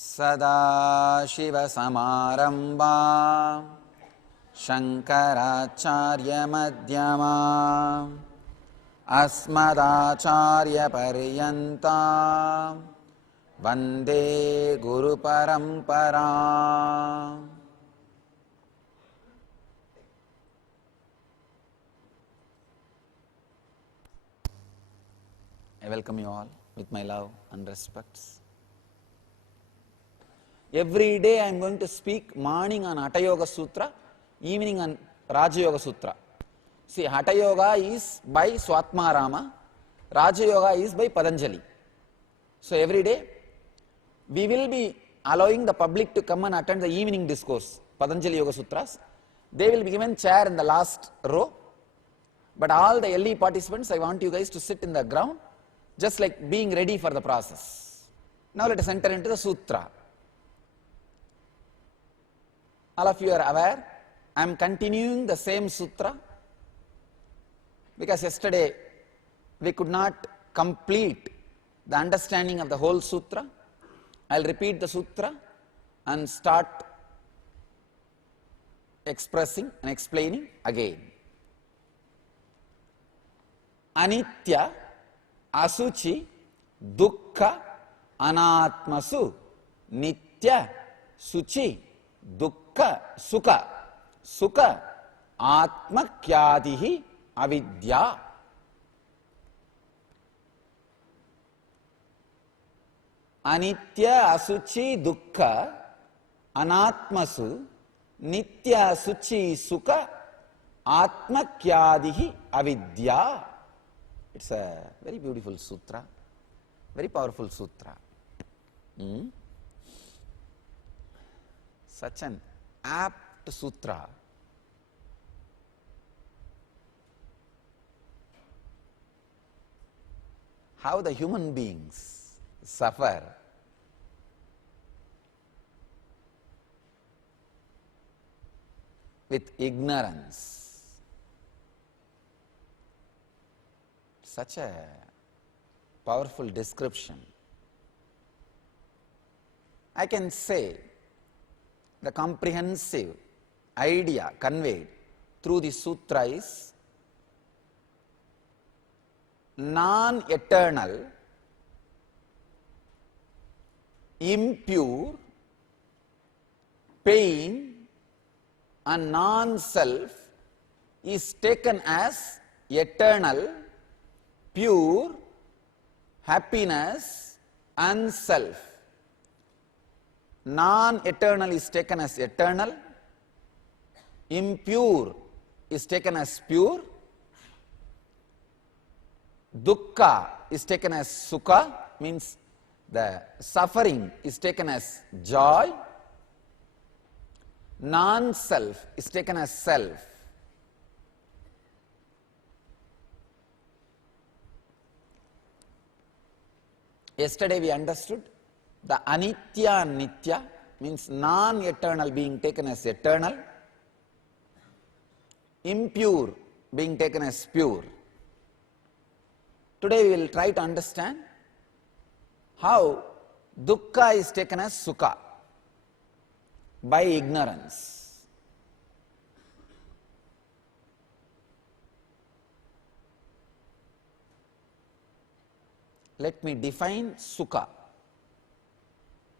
सदाशिवसमारम्भां शङ्कराचार्यमध्यमाम् अस्मदाचार्यपर्यन्तां वन्दे गुरुपरम्पराम्. I welcome you all with my love and respects. Every day I am going to speak morning on Hatha Yoga Sutra, evening on Raja Yoga Sutra. See, Hatha Yoga is by Swatmarama, Raja Yoga is by Patanjali. So every day we will be allowing the public to come and attend the evening discourse, Patanjali Yoga Sutras. They will be given chair in the last row. But all the LE participants, I want you guys to sit in the ground, just like being ready for the process. Now let us enter into the Sutra. All of you are aware, I am continuing the same Sutra because yesterday we could not complete the understanding of the whole Sutra. I will repeat the Sutra and start expressing and explaining again. Anitya, Asuchi, Dukkha, Anatmasu, Nitya, Suchi, Dukkha, Sukha, Sukha, Atma Kyadihi, Avidya. Anitya, Asuchi, Dukkha, Anatmasu, Nitya, Suchi, Sukha, Atma Kyadihi, Avidya. It's a very beautiful sutra, very powerful sutra. Such an apt sutra. How the human beings suffer with ignorance. Such a powerful description. I can say the comprehensive idea conveyed through the sutra is non-eternal, impure, pain and non-self is taken as eternal, pure, happiness and self. Non-eternal is taken as eternal, impure is taken as pure, dukkha is taken as sukha, means the suffering is taken as joy, non-self is taken as self. Yesterday we understood the anitya and nitya, means non-eternal being taken as eternal, impure being taken as pure. Today we will try to understand how dukkha is taken as sukha by ignorance. Let me define sukha.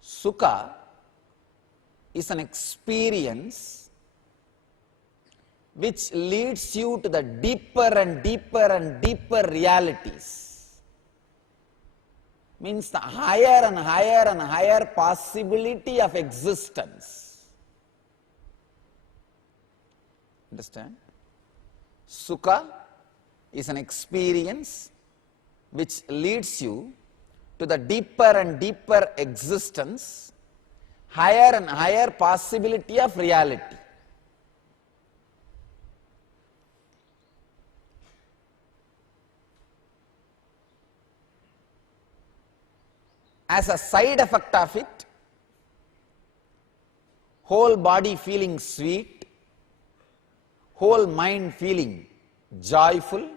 Sukha is an experience which leads you to the deeper and deeper and deeper realities. Means the higher and higher and higher possibility of existence. Understand? Sukha is an experience which leads you to the deeper and deeper existence, higher and higher possibility of reality. As a side effect of it, whole body feeling sweet, whole mind feeling joyful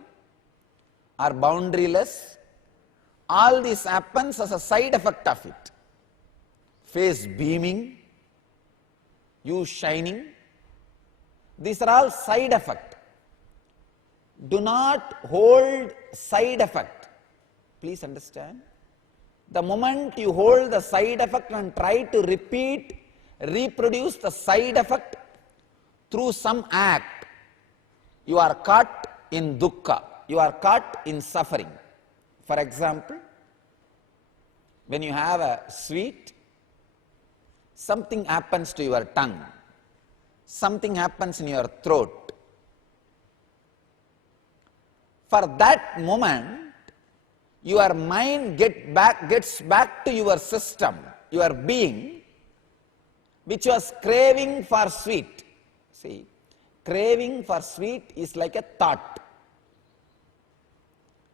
or boundaryless, all this happens as a side effect of it. face beaming, you shining. These are all side effect. Do not hold side effect. Please understand. The moment you hold the side effect and try to reproduce the side effect through some act, you are caught in dukkha, you are caught in suffering. For example, when you have a sweet, something happens to your tongue, something happens in your throat. For that moment, your mind gets back to your system, your being, which was craving for sweet. See, craving for sweet is like a thought.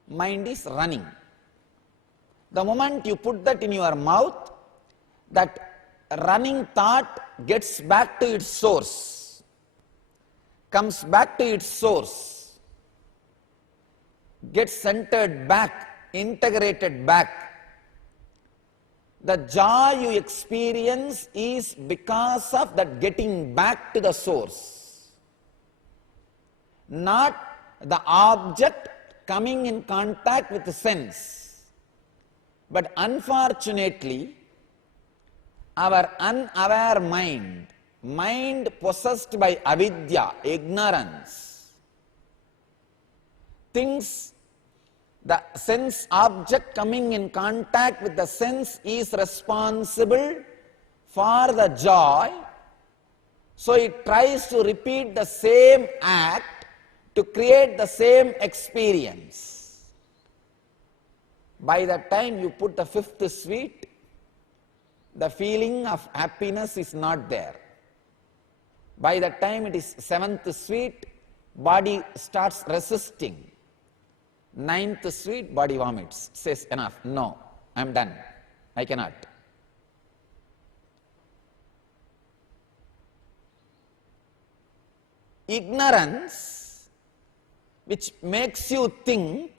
Mind is running. The moment you put that in your mouth, that running thought gets back to its source, comes back to its source, gets centered back, integrated back. The joy you experience is because of that getting back to the source, not the object coming in contact with the sense. But unfortunately, our unaware mind possessed by avidya, ignorance, thinks the sense object coming in contact with the sense is responsible for the joy, so it tries to repeat the same act to create the same experience. By the time you put the fifth sweet, the feeling of happiness is not there. By the time it is seventh sweet, body starts resisting. Ninth sweet, body vomits, says enough, no, I am done, I cannot. Ignorance, which makes you think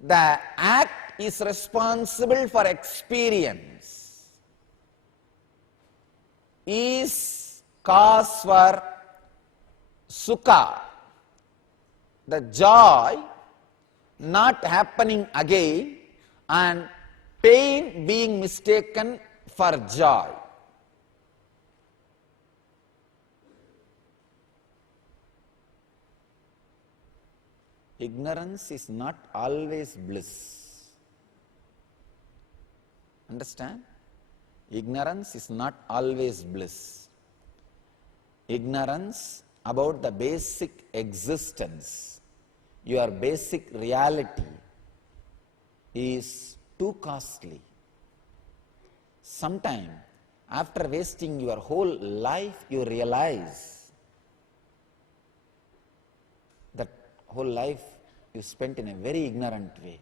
the act is responsible for experience, is cause for sukha, the joy not happening again and pain being mistaken for joy. Ignorance is not always bliss. Understand? Ignorance is not always bliss. Ignorance about the basic existence, your basic reality, is too costly. Sometime, after wasting your whole life, you realize that whole life you spent in a very ignorant way.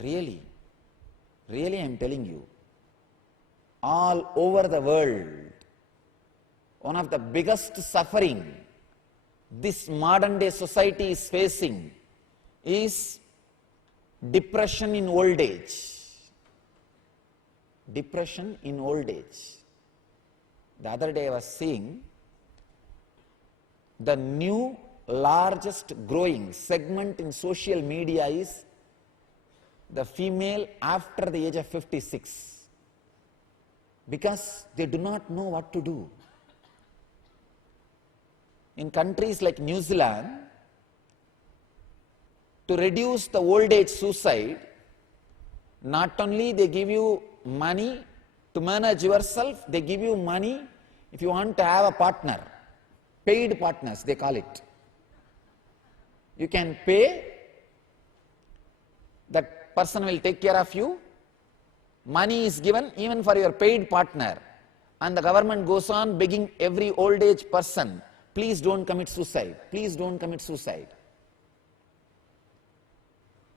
Really, I am telling you, all over the world, one of the biggest suffering this modern day society is facing is depression in old age. Depression in old age. The other day I was seeing the new largest growing segment in social media is the female after the age of 56, because they do not know what to do. In countries like New Zealand, to reduce the old age suicide, not only they give you money to manage yourself, they give you money if you want to have a partner, paid partners they call it. You can pay, that person will take care of you, money is given even for your paid partner, and the government goes on begging every old age person, please don't commit suicide, please don't commit suicide.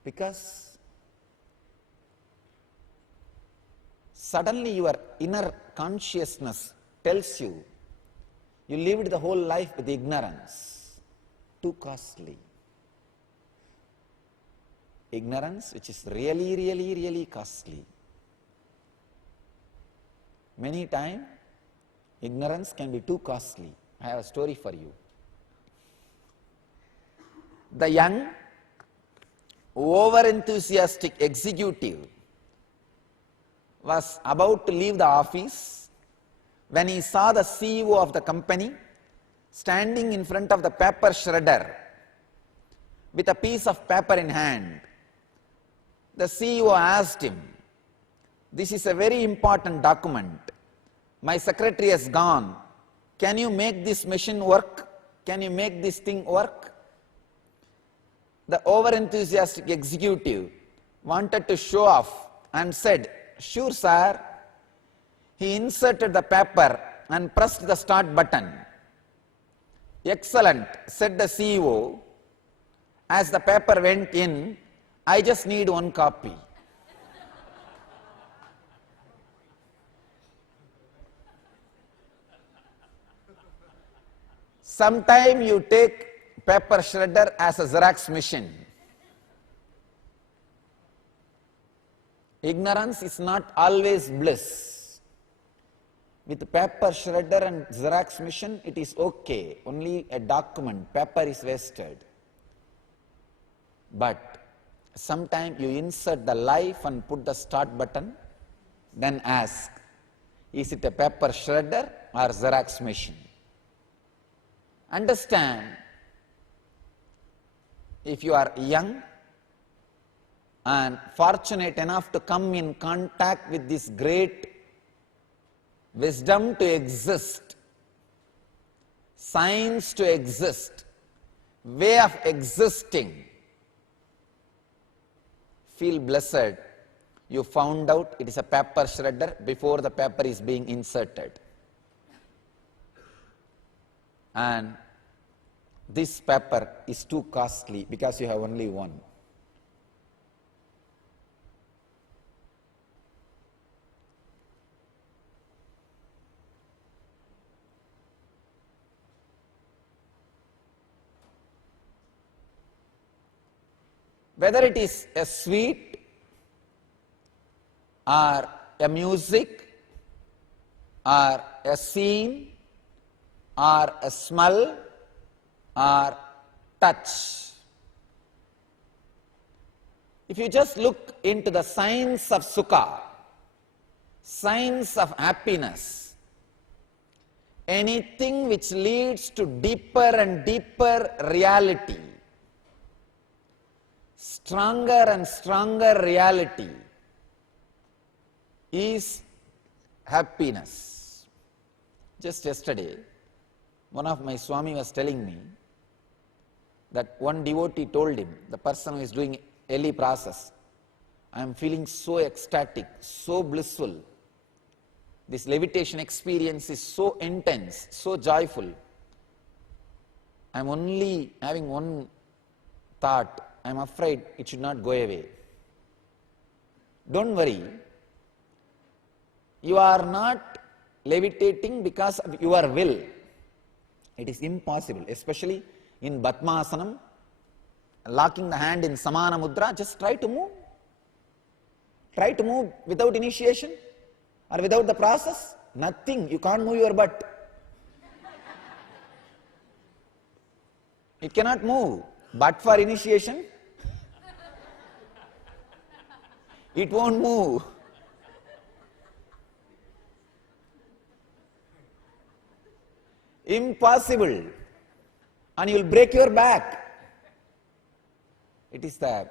Because suddenly your inner consciousness tells you, you lived the whole life with ignorance, too costly. Ignorance which is really costly. Many times, ignorance can be too costly. I have a story for you. The young, over-enthusiastic executive was about to leave the office when he saw the CEO of the company standing in front of the paper shredder with a piece of paper in hand. The CEO asked him, "This is a very important document. My secretary has gone. Can you make this machine work? Can you make this thing work?" The over-enthusiastic executive wanted to show off and said, "Sure, sir." He inserted the paper and pressed the start button. "Excellent," said the CEO. As the paper went in, "I just need one copy." Sometime you take paper shredder as a Xerox machine. Ignorance is not always bliss. With paper shredder and Xerox machine, it is okay. Only a document, paper is wasted. But sometime you insert the life and put the start button, then ask, is it a paper shredder or Xerox machine? Understand, if you are young and fortunate enough to come in contact with this great wisdom to exist, science to exist, way of existing, feel blessed. You found out it is a paper shredder before the paper is being inserted. And this paper is too costly because you have only one. Whether it is a sweet or a music or a scene or a smell or touch. If you just look into the science of sukha, science of happiness, anything which leads to deeper and deeper reality, stronger and stronger reality, is happiness. Just yesterday, one of my Swami was telling me that one devotee told him, the person who is doing LE process, "I am feeling so ecstatic, so blissful. This levitation experience is so intense, so joyful. I am only having one thought, I am afraid it should not go away." Don't worry. You are not levitating because of your will. It is impossible, especially in Padmasanam, locking the hand in Samana Mudra. Just try to move. Try to move without initiation or without the process. Nothing. You can't move your butt. It cannot move. But for initiation, it won't move. Impossible. And you will break your back. It is the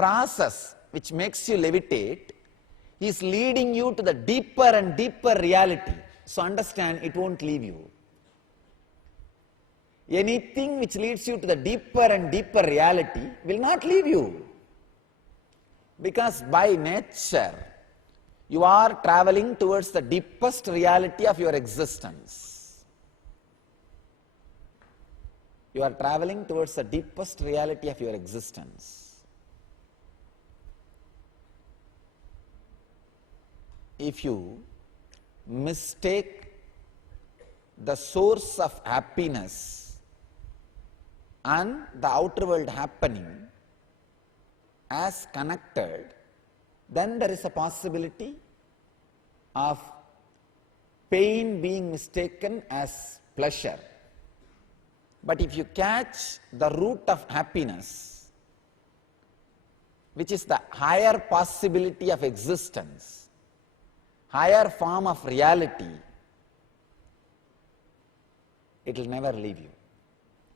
process which makes you levitate is leading you to the deeper and deeper reality. So understand, it won't leave you. Anything which leads you to the deeper and deeper reality will not leave you. Because by nature, you are traveling towards the deepest reality of your existence. You are traveling towards the deepest reality of your existence. If you mistake the source of happiness and the outer world happening as connected, then there is a possibility of pain being mistaken as pleasure. But if you catch the root of happiness, which is the higher possibility of existence, higher form of reality, it will never leave you.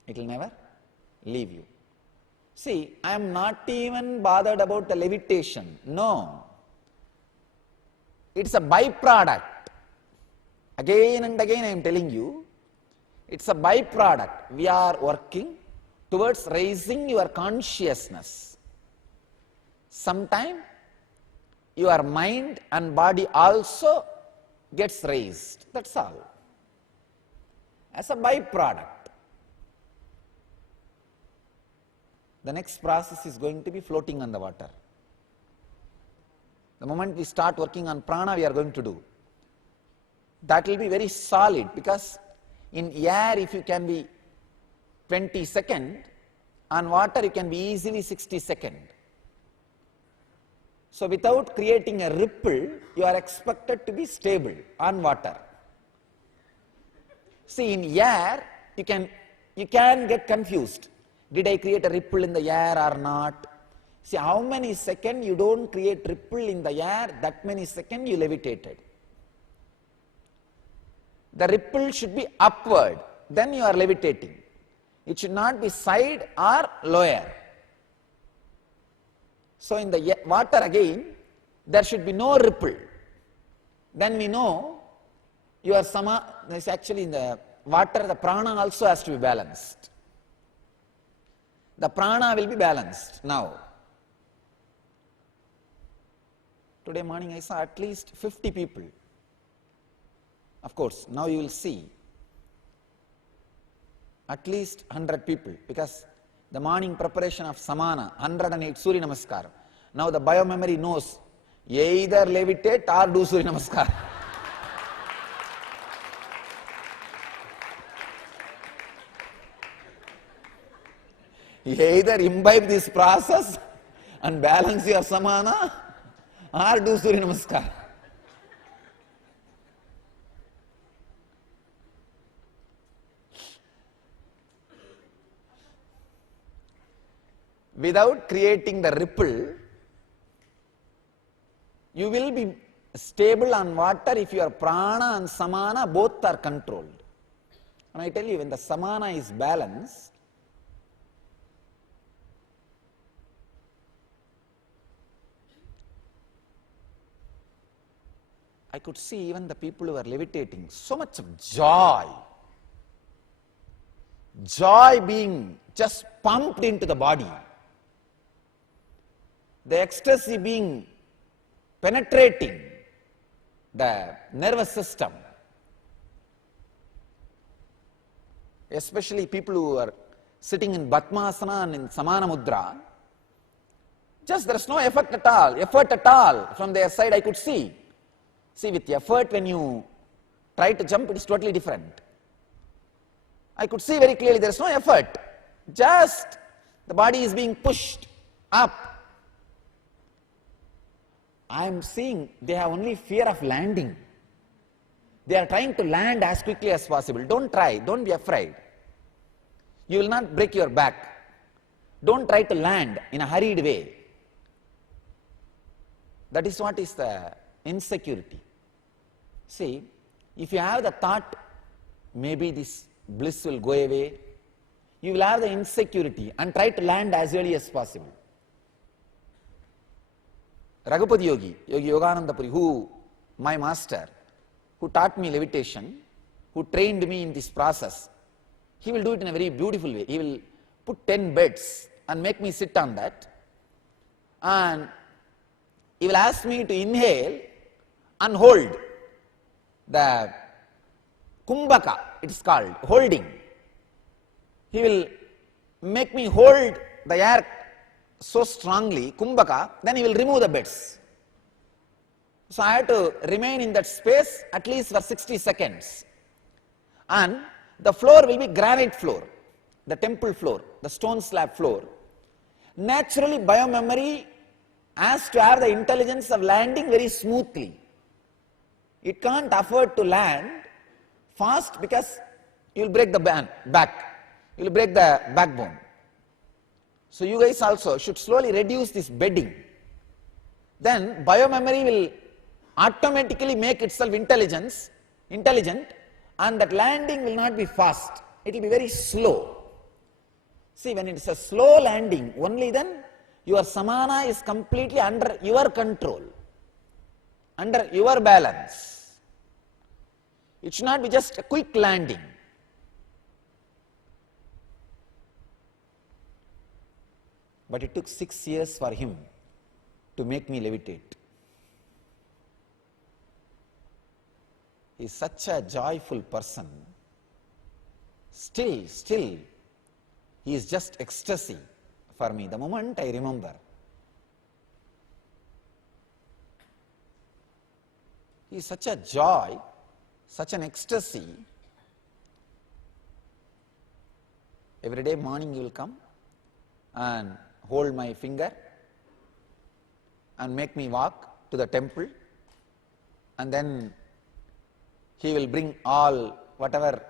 It will never leave you. See, I am not even bothered about the levitation. No. It's a byproduct. Again and again I am telling you, it's a byproduct. We are working towards raising your consciousness. Sometime your mind and body also gets raised. That's all. As a byproduct. The next process is going to be floating on the water. The moment we start working on prana, we are going to do. That will be very solid, because in air if you can be 20 seconds, on water you can be easily 60 seconds. So without creating a ripple, you are expected to be stable on water. See, in air you can get confused. Did I create a ripple in the air or not? See, how many seconds you don't create ripple in the air, that many seconds you levitated. The ripple should be upward, then you are levitating. It should not be side or lower. So in the water again, there should be no ripple. Then we know your actually in the water, the prana also has to be balanced. The prana will be balanced now. Today morning I saw at least 50 people. Of course, now you will see at least 100 people, because the morning preparation of samana, 108 Surya Namaskar. Now the biomemory knows either levitate or do Surya Namaskar. Either imbibe this process and balance your samana or do Surya Namaskar. Without creating the ripple, you will be stable on water if your prana and samana both are controlled. And I tell you, when the samana is balanced, I could see even the people who are levitating, so much of joy. Joy being just pumped into the body. The ecstasy being penetrating the nervous system. Especially people who are sitting in Padmasana and in Samana Mudra. Just there is no effort at all from their side I could see. See, with effort when you try to jump, it is totally different. I could see very clearly there is no effort. Just the body is being pushed up. I am seeing they have only fear of landing. They are trying to land as quickly as possible. Don't try, don't be afraid. You will not break your back. Don't try to land in a hurried way. That is what is the insecurity. See, if you have the thought, maybe this bliss will go away, you will have the insecurity and try to land as early as possible. Raghupati Yogi, Yogi Yogananda Puri, my master, who taught me levitation, who trained me in this process, he will do it in a very beautiful way. He will put 10 beds and make me sit on that, and he will ask me to inhale and hold. The kumbhaka, it is called, holding. He will make me hold the air so strongly, kumbhaka, then he will remove the beds. So I have to remain in that space at least for 60 seconds. And the floor will be granite floor, the temple floor, the stone slab floor. Naturally, biomemory has to have the intelligence of landing very smoothly. It can't afford to land fast because you will break the back, you will break the backbone. So you guys also should slowly reduce this bedding. Then biomemory will automatically make itself intelligent, and that landing will not be fast. It will be very slow. See, when it is a slow landing, only then your samana is completely under your control, under your balance. It should not be just a quick landing. But it took 6 years for him to make me levitate. He is such a joyful person. Still, he is just ecstasy for me. The moment I remember, he is such a joy, such an ecstasy. Every day morning he will come and hold my finger and make me walk to the temple, and then he will bring all whatever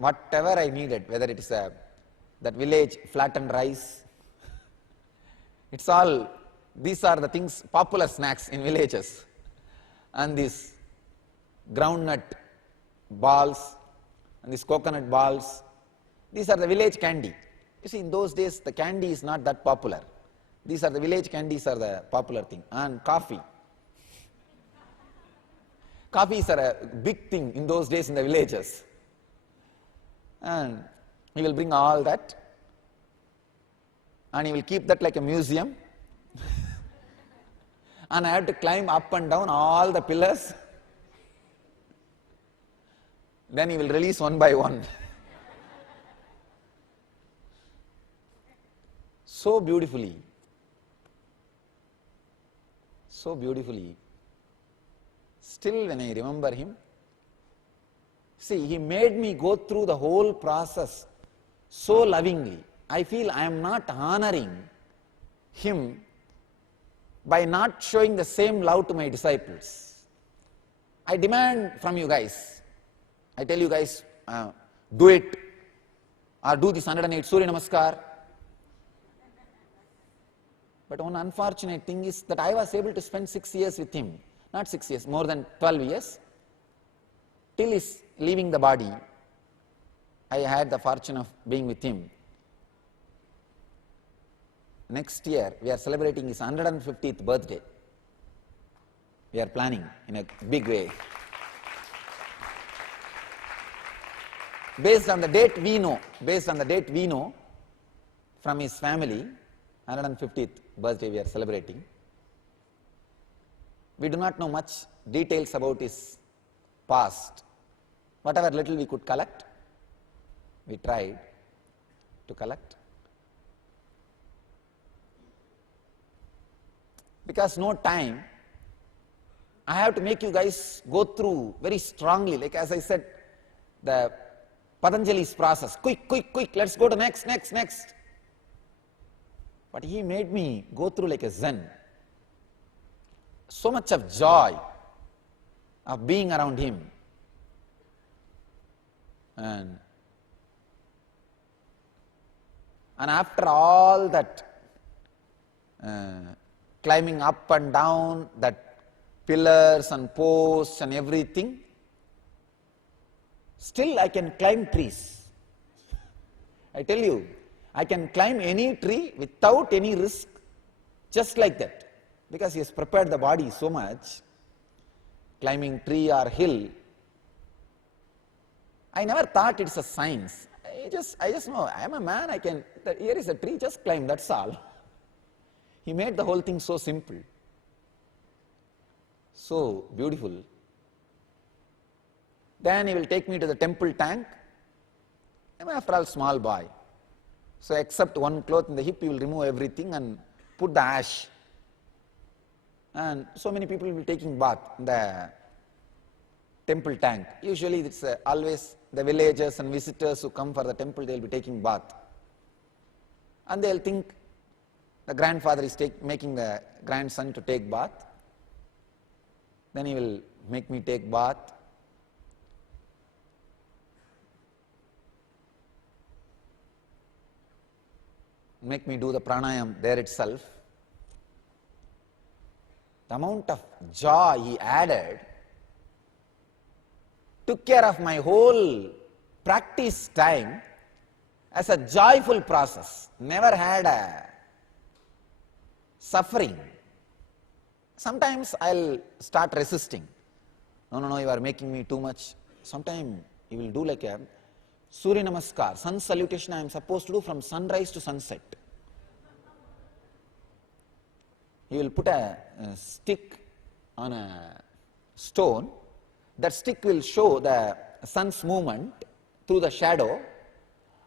I needed, whether it is that village flattened rice. It's all, these are the things, popular snacks in villages, and these groundnut balls and these coconut balls. These are the village candy. You see, in those days the candy is not that popular. These are the village candies are the popular thing. And coffee. Coffees are a big thing in those days in the villages. And he will bring all that, and he will keep that like a museum. And I have to climb up and down all the pillars. Then he will release one by one. So beautifully. So beautifully. Still, when I remember him, see, he made me go through the whole process so lovingly. I feel I am not honoring him by not showing the same love to my disciples. I demand from you guys, I tell you guys, do it, or do this 108 Surya Namaskar. But one unfortunate thing is that I was able to spend 6 years with him, not 6 years, more than 12 years, till his leaving the body. I had the fortune of being with him. Next year, we are celebrating his 150th birthday. We are planning in a big way. Based on the date we know from his family, 150th birthday we are celebrating. We do not know much details about his past. Whatever little we could collect, we tried to collect. Because no time, I have to make you guys go through very strongly, like as I said, the Patanjali's process. Quick, let's go to next. But he made me go through like a Zen. So much of joy of being around him. And after all that climbing up and down that pillars and posts and everything, still I can climb trees. I tell you, I can climb any tree without any risk, just like that, because he has prepared the body so much. Climbing tree or hill, I never thought it's a science. I just know, I am a man, here is a tree, just climb, that's all. He made the whole thing so simple, so beautiful. Then he will take me to the temple tank. I am after all small boy. So except one cloth in the hip, he will remove everything and put the ash. And so many people will be taking bath in the temple tank. Usually it's always the villagers and visitors who come for the temple, they will be taking bath. And they will think The grandfather is making the grandson to take bath. Then he will make me take bath. Make me do the pranayam there itself. The amount of joy he added took care of my whole practice time as a joyful process. Never had a suffering. Sometimes I'll start resisting. No, you are making me too much. Sometimes he will do like a Surya Namaskar, sun salutation I am supposed to do from sunrise to sunset. He will put a stick on a stone. That stick will show the sun's movement through the shadow,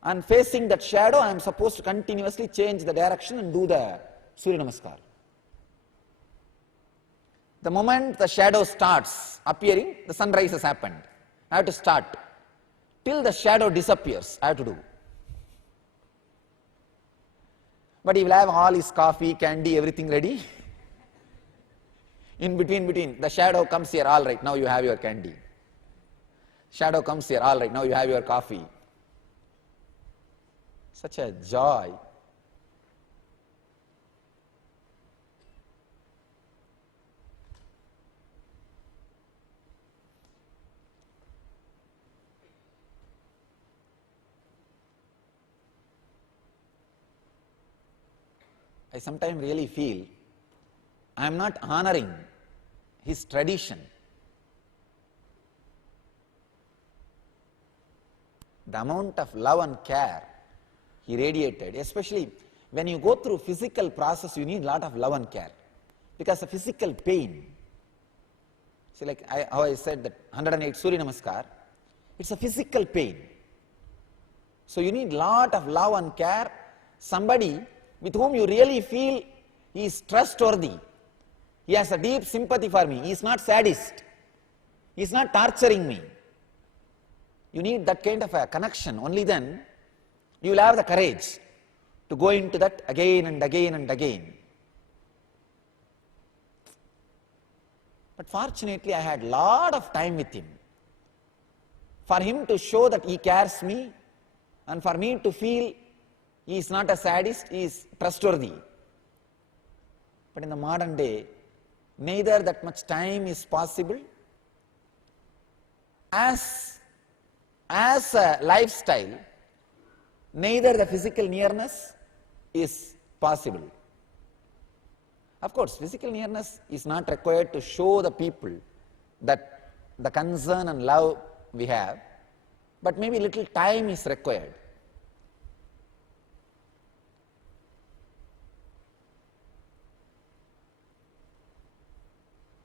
and facing that shadow I am supposed to continuously change the direction and do the Surya Namaskar. The moment the shadow starts appearing, the sunrise has happened. I have to start. Till the shadow disappears, I have to do. But he will have all his coffee, candy, everything ready. In between, the shadow comes here, all right, now you have your candy. Shadow comes here, all right, now you have your coffee. Such a joy. I sometimes really feel I am not honoring his tradition. The amount of love and care he radiated, especially when you go through physical process, you need a lot of love and care. Because the physical pain, see, like how I said that 108 Surya Namaskar, it's a physical pain. So you need a lot of love and care, somebody with whom you really feel he is trustworthy. He has a deep sympathy for me. He is not sadist. He is not torturing me. You need that kind of a connection. Only then you will have the courage to go into that again and again and again. But fortunately, I had a lot of time with him. For him to show that he cares me, and for me to feel he is not a sadist, he is trustworthy. But in the modern day, neither that much time is possible. As a lifestyle, neither the physical nearness is possible. Of course, physical nearness is not required to show the people that the concern and love we have, but maybe little time is required.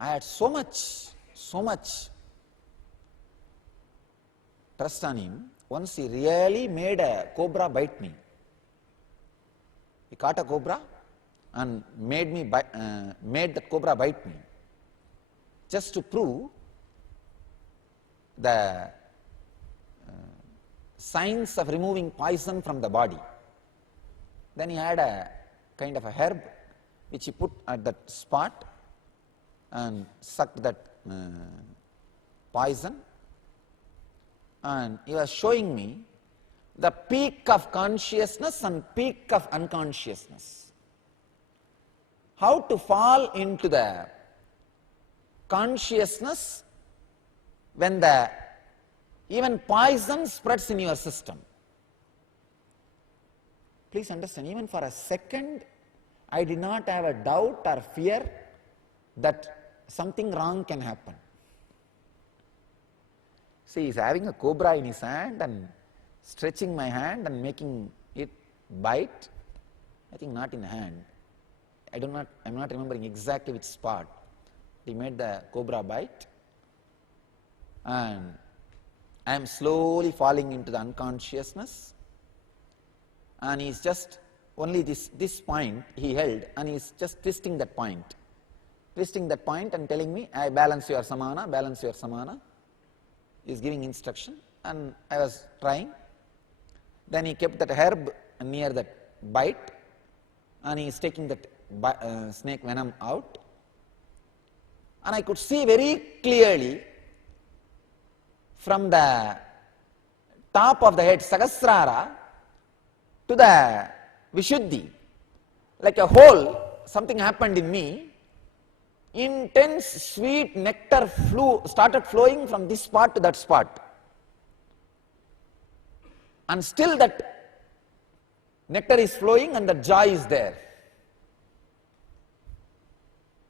I had so much trust on him. Once he really made a cobra bite me. He caught a cobra and made the cobra bite me, just to prove the signs of removing poison from the body. Then he had a kind of a herb which he put at that spot and sucked that poison, and he was showing me the peak of consciousness and peak of unconsciousness. How to fall into the consciousness when the even poison spreads in your system. Please understand, even for a second, I did not have a doubt or fear that something wrong can happen. See, he's having a cobra in his hand and stretching my hand and making it bite. I think not in the hand. I'm not remembering exactly which spot. He made the cobra bite, and I am slowly falling into the unconsciousness, and he's just only this point he held, and he's just twisting that point and telling me, I balance your samana. He is giving instruction, and I was trying. Then he kept that herb near that bite, and he is taking that snake venom out, and I could see very clearly from the top of the head, Sahasrara, to the Vishuddhi, like a hole, something happened in me. Intense sweet nectar started flowing from this spot to that spot. And still that nectar is flowing and the joy is there.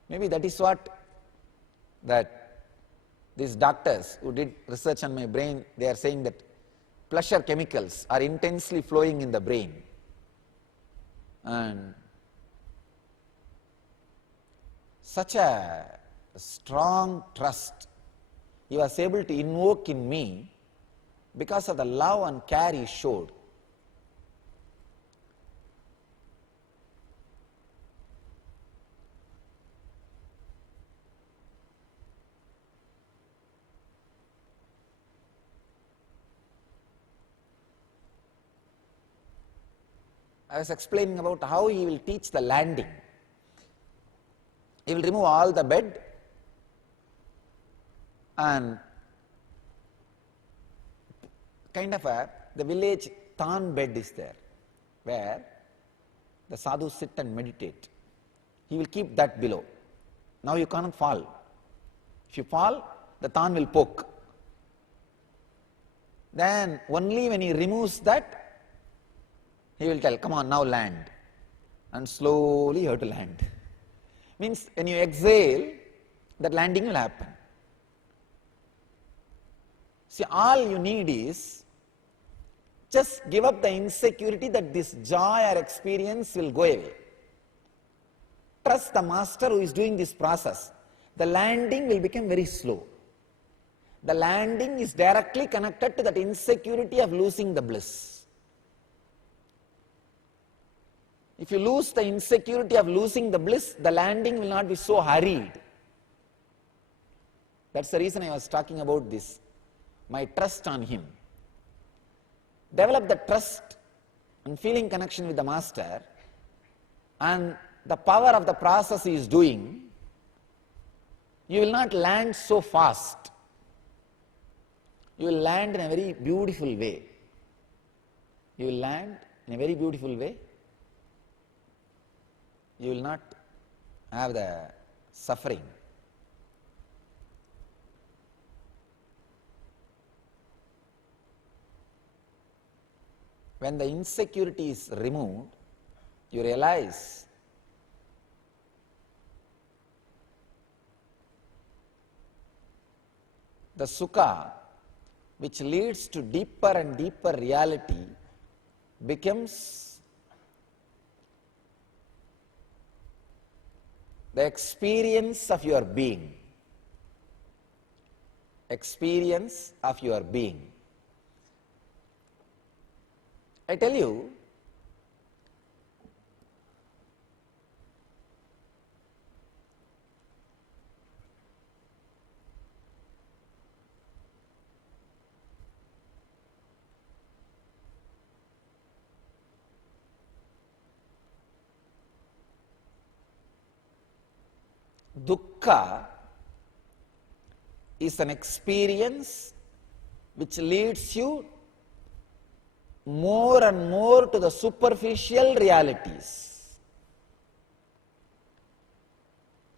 Maybe that is what these doctors who did research on my brain, they are saying that pleasure chemicals are intensely flowing in the brain. And such a strong trust he was able to invoke in me because of the love and care he showed. I was explaining about how he will teach the landing. He will remove all the bed and kind of the village Tan bed is there, where the sadhus sit and meditate. He will keep that below. Now you cannot fall. If you fall, the Tan will poke. Then only when he removes that, he will tell, come on, now land. And slowly you have to land. Means when you exhale, that landing will happen. See, all you need is just give up the insecurity that this joy or experience will go away. Trust the master who is doing this process. The landing will become very slow. The landing is directly connected to that insecurity of losing the bliss. If you lose the insecurity of losing the bliss, the landing will not be so hurried. That's the reason I was talking about this, my trust on him. Develop the trust and feeling connection with the master, and the power of the process he is doing, you will not land so fast. You will land in a very beautiful way. You will land in a very beautiful way. You will not have the suffering. When the insecurity is removed, you realize the sukha, which leads to deeper and deeper reality, becomes the experience of your being. Experience of your being. I tell you, dukkha is an experience which leads you more and more to the superficial realities.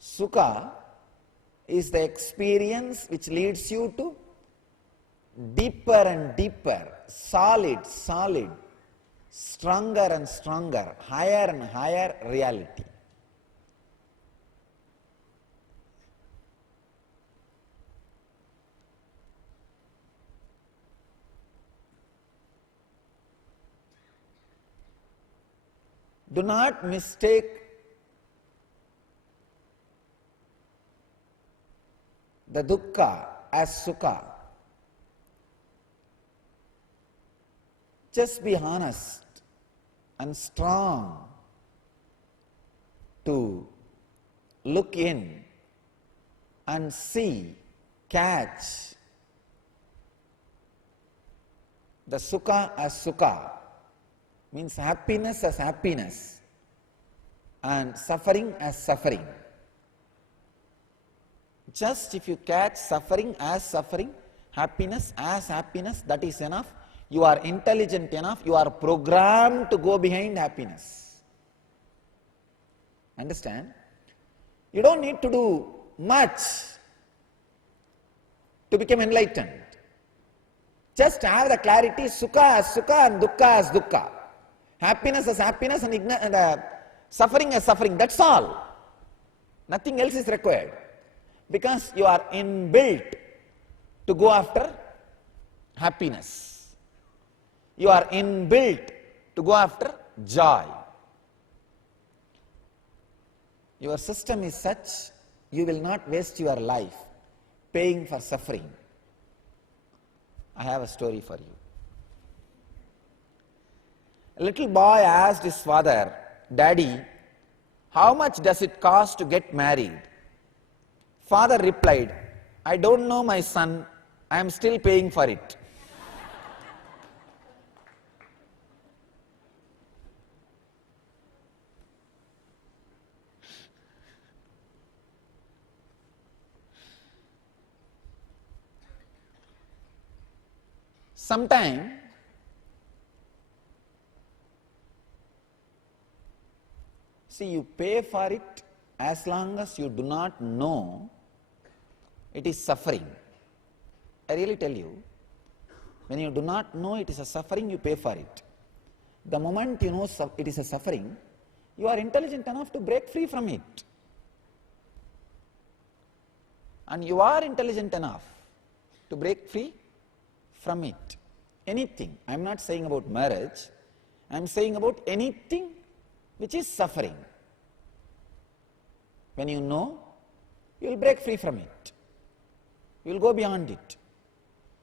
Sukha is the experience which leads you to deeper and deeper, solid, stronger and stronger, higher and higher reality. Do not mistake the dukkha as sukha. Just be honest and strong to look in and see, catch the sukha as sukha. Means happiness as happiness. and suffering as suffering. Just if you catch suffering as suffering, happiness as happiness, that is enough. You are intelligent enough, you are programmed to go behind happiness. Understand? You don't need to do much to become enlightened. Just have the clarity, sukha as sukha and dukkha as dukkha. Happiness as happiness and suffering as suffering, that's all. Nothing else is required. Because you are inbuilt to go after happiness. You are inbuilt to go after joy. Your system is such, you will not waste your life paying for suffering. I have a story for you. A little boy asked his father, "Daddy, how much does it cost to get married?" Father replied, "I don't know, my son, I am still paying for it." Sometime see, you pay for it as long as you do not know it is suffering. I really tell you, when you do not know it is a suffering, you pay for it. The moment you know it is a suffering, you are intelligent enough to break free from it. And you are intelligent enough to break free from it. Anything. I am not saying about marriage, I am saying about anything which is suffering. When you know, you will break free from it. You will go beyond it.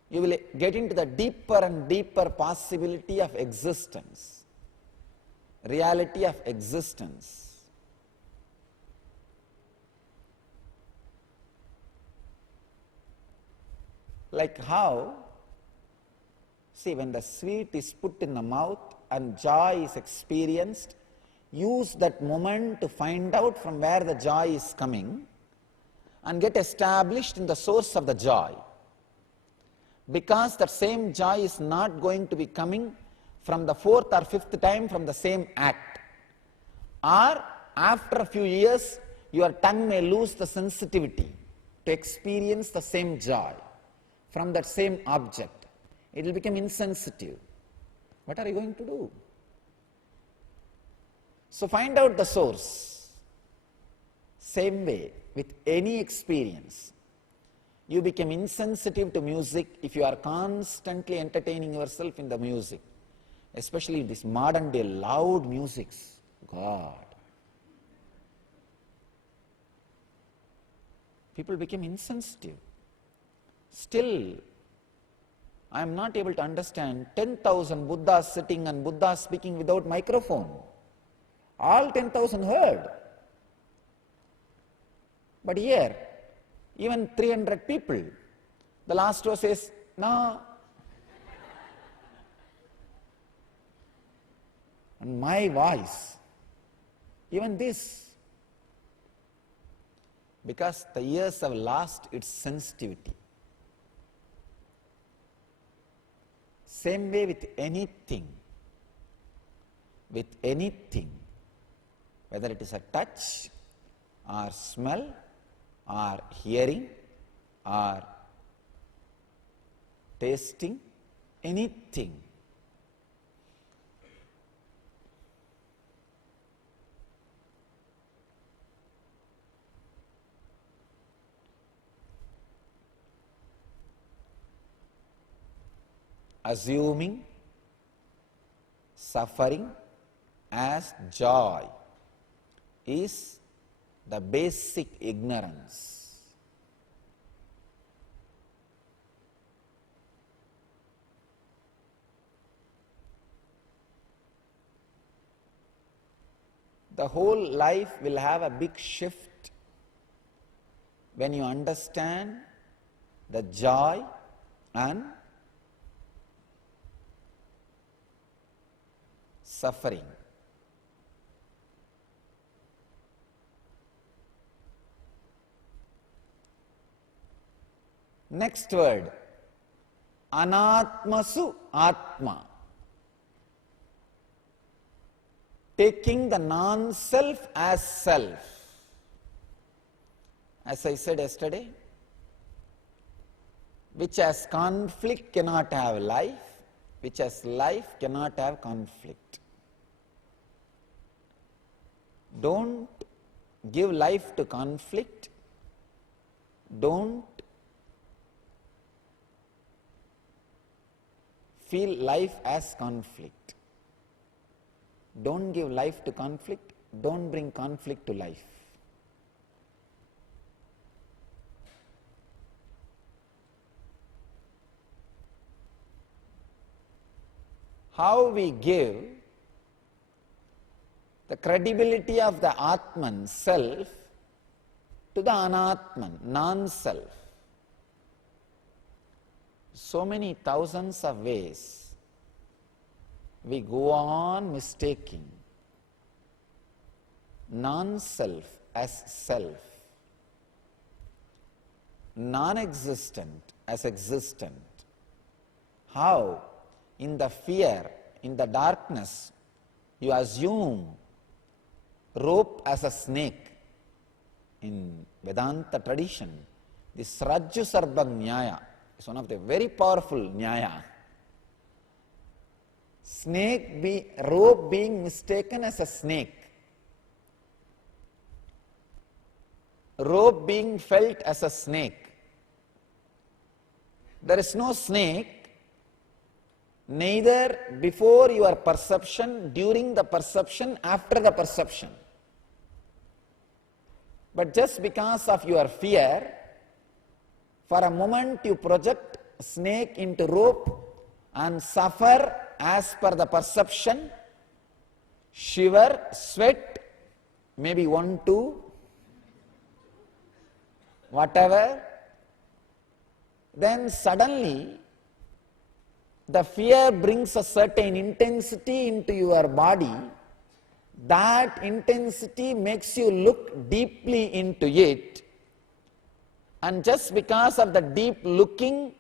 You will get into the deeper and deeper possibility of existence, reality of existence. Like how, see, when the sweet is put in the mouth and joy is experienced, use that moment to find out from where the joy is coming and get established in the source of the joy. Because that same joy is not going to be coming from the fourth or fifth time from the same act. Or after a few years, your tongue may lose the sensitivity to experience the same joy from that same object. It will become insensitive. What are you going to do? So find out the source. Same way, with any experience, you become insensitive to music if you are constantly entertaining yourself in the music, especially this modern day loud musics. God. People become insensitive. Still, I am not able to understand 10,000 Buddhas sitting and Buddha speaking without microphone. All 10,000 heard. But here, even 300 people, the last row says, "No." And my voice, even this, because the ears have lost its sensitivity. Same way with anything, whether it is a touch or smell or hearing or tasting, anything. Assuming suffering as joy is the basic ignorance. The whole life will have a big shift when you understand the joy and suffering. Next word, anatmasu atma. Taking the non-self as self. As I said yesterday, which has conflict cannot have life, which has life cannot have conflict. Don't give life to conflict. Don't feel life as conflict. Don't give life to conflict. Don't bring conflict to life. How we give the credibility of the Atman, self, to the Anatman, non-self. So many thousands of ways we go on mistaking non-self as self, non-existent as existent. How? In the fear, in the darkness, you assume rope as a snake. In Vedanta tradition, this Rajju Sarbha Nyaya is one of the very powerful Nyaya. Rope being mistaken as a snake. Rope being felt as a snake. There is no snake, neither before your perception, during the perception, after the perception. But just because of your fear, for a moment you project snake into rope and suffer as per the perception, shiver, sweat, maybe 1, 2, whatever. Then suddenly the fear brings a certain intensity into your body. That intensity makes you look deeply into it, and just because of the deep looking,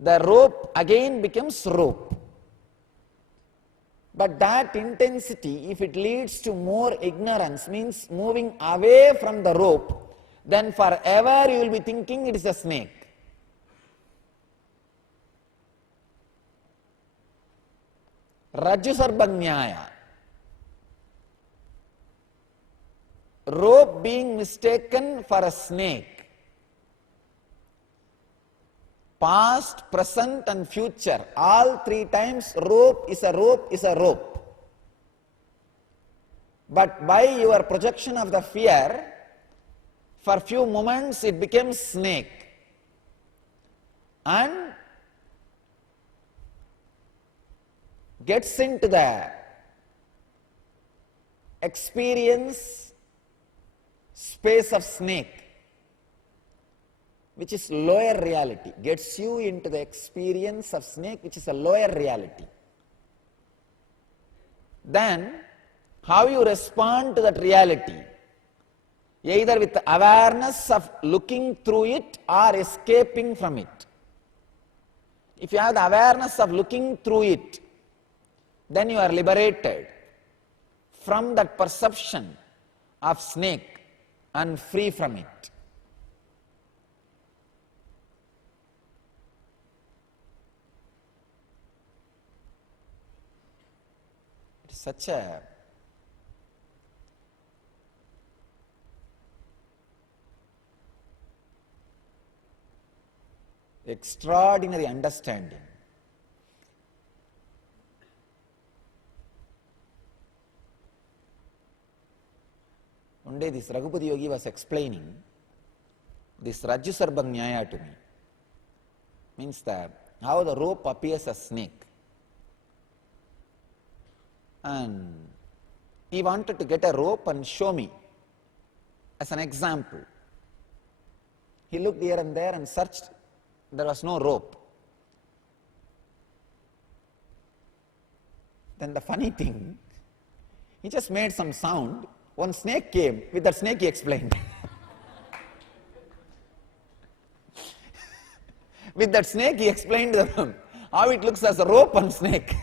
the rope again becomes rope. But that intensity, if it leads to more ignorance, means moving away from the rope, then forever you will be thinking it is a snake. Rajju Sarbha Nyaya. Rope being mistaken for a snake. Past, present and future, all 3 times rope is a rope is a rope. But by your projection of the fear, for few moments it becomes snake. And gets into the experience space of snake, which is lower reality, gets you into the experience of snake, which is a lower reality. Then, how you respond to that reality? Either with the awareness of looking through it or escaping from it. If you have the awareness of looking through it, then you are liberated from that perception of snake and free from it. It is such a extraordinary understanding. One day this Raghupati Yogi was explaining this Rajju Sarbha Nyaya to me. Means that how the rope appears as snake. And he wanted to get a rope and show me as an example. He looked here and there and searched. There was no rope. Then the funny thing, he just made some sound. One snake came. With that snake he explained. With that snake, he explained them how it looks as a rope and snake.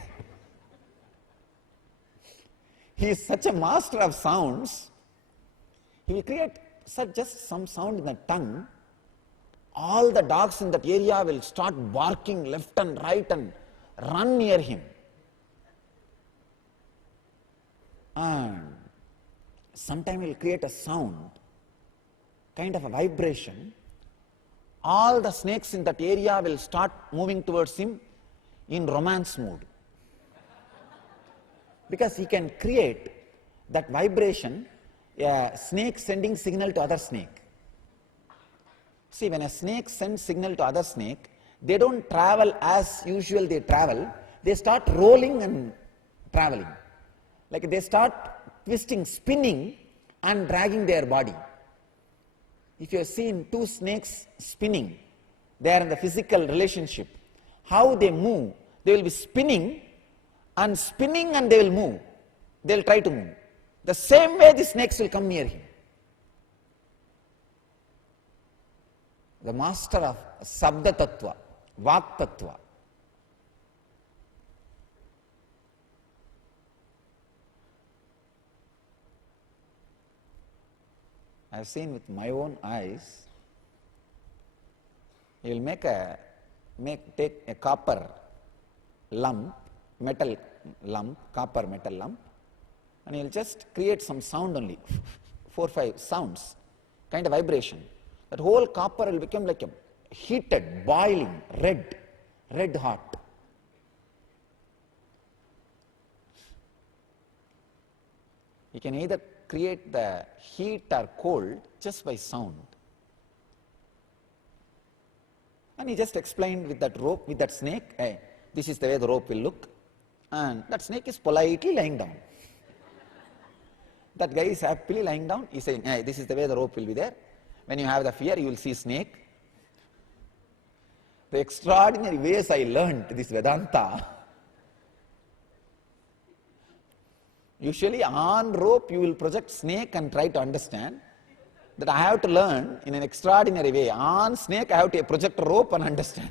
He is such a master of sounds. He will create just some sound in the tongue. All the dogs in that area will start barking left and right and run near him. And sometime he will create a sound, kind of a vibration. All the snakes in that area will start moving towards him in romance mood. Because he can create that vibration, a snake sending signal to other snake. See, when a snake sends signal to other snake, they don't travel as usual they travel. They start rolling and traveling. Like they start twisting, spinning and dragging their body. If you have seen two snakes spinning, they are in the physical relationship. How they move, they will be spinning and they will move. They will try to move. The same way the snakes will come near him. The master of Sabda Tattva, Vak Tattva. I have seen with my own eyes. He will take a copper lump, metal lump, copper metal lump, and he will just create some sound only, 4 or 5 sounds, kind of vibration. That whole copper will become like a heated, boiling, red hot. He can either create the heat or cold just by sound. And he just explained with that rope, with that snake, hey, this is the way the rope will look. And that snake is politely lying down. That guy is happily lying down. He is saying, hey, this is the way the rope will be there. When you have the fear, you will see snake. The extraordinary ways I learned this Vedanta. Usually on rope you will project snake and try to understand. That I have to learn in an extraordinary way. On snake I have to project rope and understand.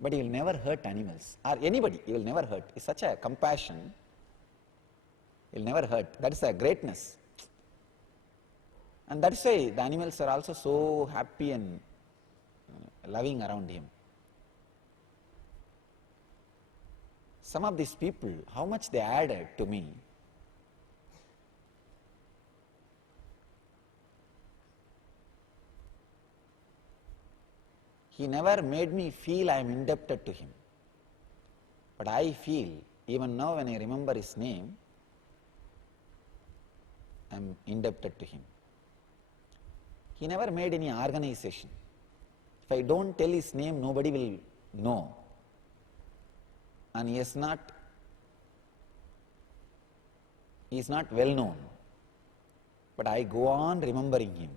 But he will never hurt animals or anybody. He will never hurt. It's such a compassion. He will never hurt. That is a greatness. And that is why the animals are also so happy and loving around him. Some of these people, how much they added to me. He never made me feel I am indebted to him. But I feel, even now when I remember his name, I am indebted to him. He never made any organization. If I don't tell his name, nobody will know. And he is not well known. But I go on remembering him.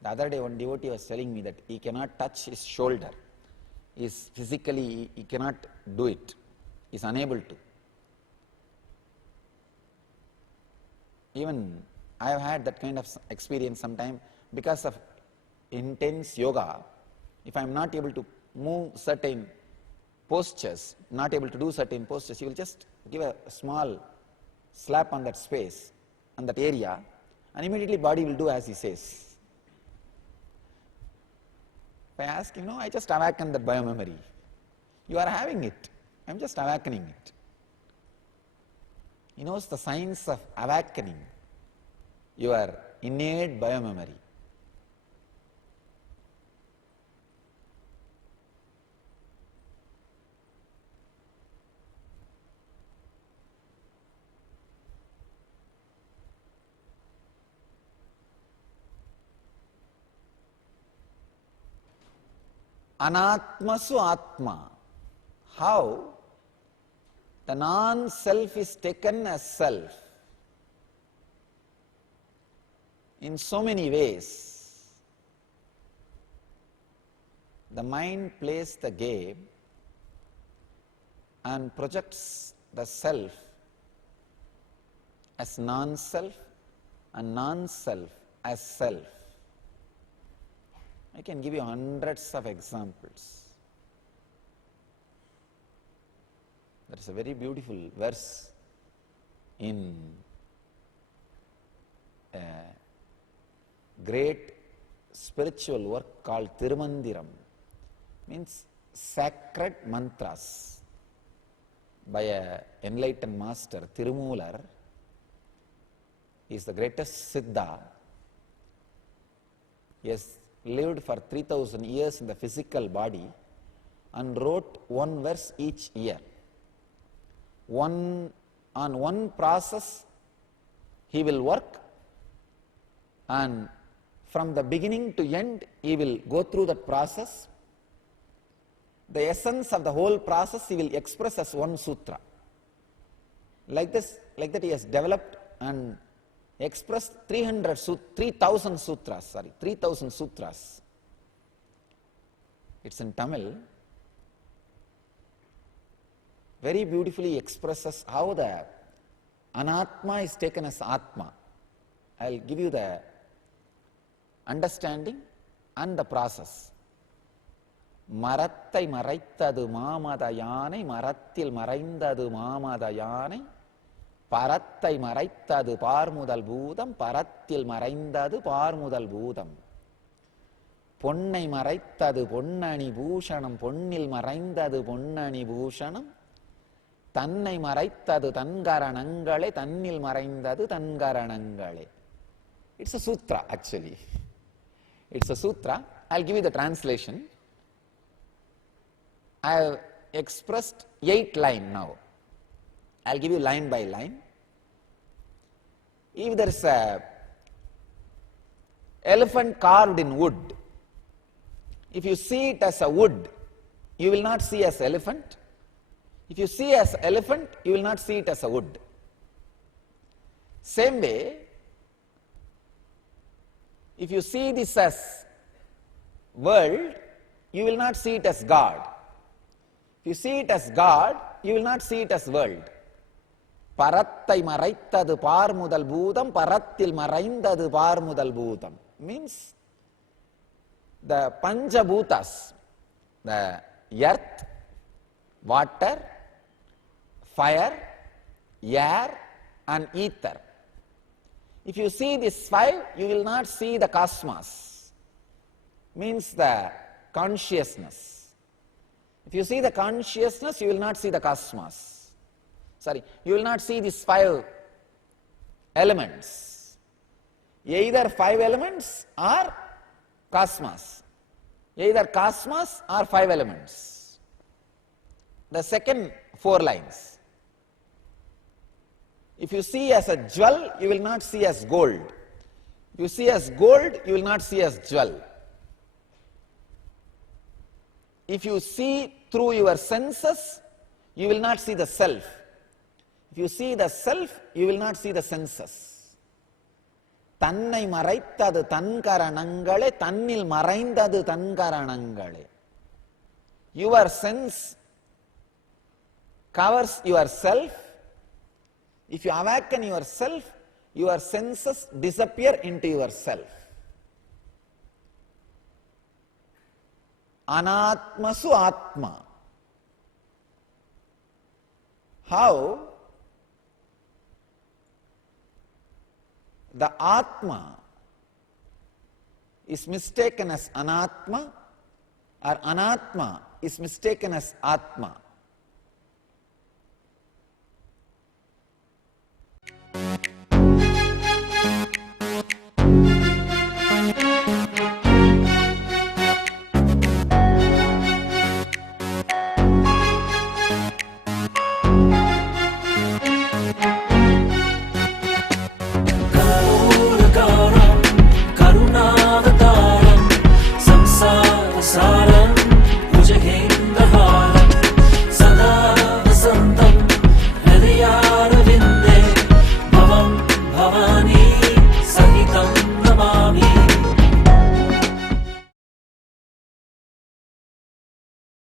The other day one devotee was telling me that he cannot touch his shoulder. He cannot do it. He is unable to. Even I have had that kind of experience sometime because of intense yoga. If I am not able to move certain postures, not able to do certain postures, he will just give a small slap on that space, on that area, and immediately body will do as he says. If I ask him, no, I just awaken that biomemory. You are having it. I am just awakening it. He knows the science of awakening your innate biomemory. Anatmasu Atma. How The non-self is taken as self in so many ways. The mind plays the game and projects the self as non-self and non-self as self. I can give you hundreds of examples. There is a very beautiful verse in a great spiritual work called Tirumandiram, means sacred mantras, by a enlightened master, Tirumular. He is the greatest Siddha. He has lived for 3000 years in the physical body and wrote one verse each year. On one process he will work, and from the beginning to end he will go through that process. The essence of the whole process he will express as one sutra. Like that he has developed and expressed 3,000 sutras. It's in Tamil. Very beautifully expresses how the anatma is taken as atma. I'll give you the understanding and the process. Marattai maraitadu mamada yanai, marattil maraindadu mamada yanai, parattai maraitadu parmudal bhudam, parattil maraindadu parmudal bhudam. Ponnai maraitadu ponnani bhushanam, ponnil maraindadu ponnani bhushanam, tannai maraitadu tangaranangale, tannil maraindadu tangaranangale. It's a sutra actually. It's a sutra. I'll give you the translation. I have expressed 8 lines now. I'll give you line by line. If there is a elephant carved in wood, if you see it as a wood, you will not see as elephant. If you see as elephant, you will not see it as a wood. Same way, if you see this as world, you will not see it as God. If you see it as God, you will not see it as world. Parattai maraitadu parmudal bhudam, parattil maraindadu parmudal bhudam. Means the Panchabhutas, the earth, water, fire, air and ether. If you see these 5, you will not see the cosmos, means the consciousness. If you see the consciousness, you will not see the cosmos. Sorry, you will not see these 5 elements. Either 5 elements or cosmos. Either cosmos or 5 elements. The second 4 lines. If you see as a jewel, you will not see as gold. If you see as gold, you will not see as jewel. If you see through your senses, you will not see the self. If you see the self, you will not see the senses. Tannai maraitadu tankaranangale, tannil maraindadu tankaranangale. Your sense covers yourself. If you awaken yourself, your senses disappear into yourself. Anatmasu atma. How the atma is mistaken as anatma, or anatma is mistaken as atma.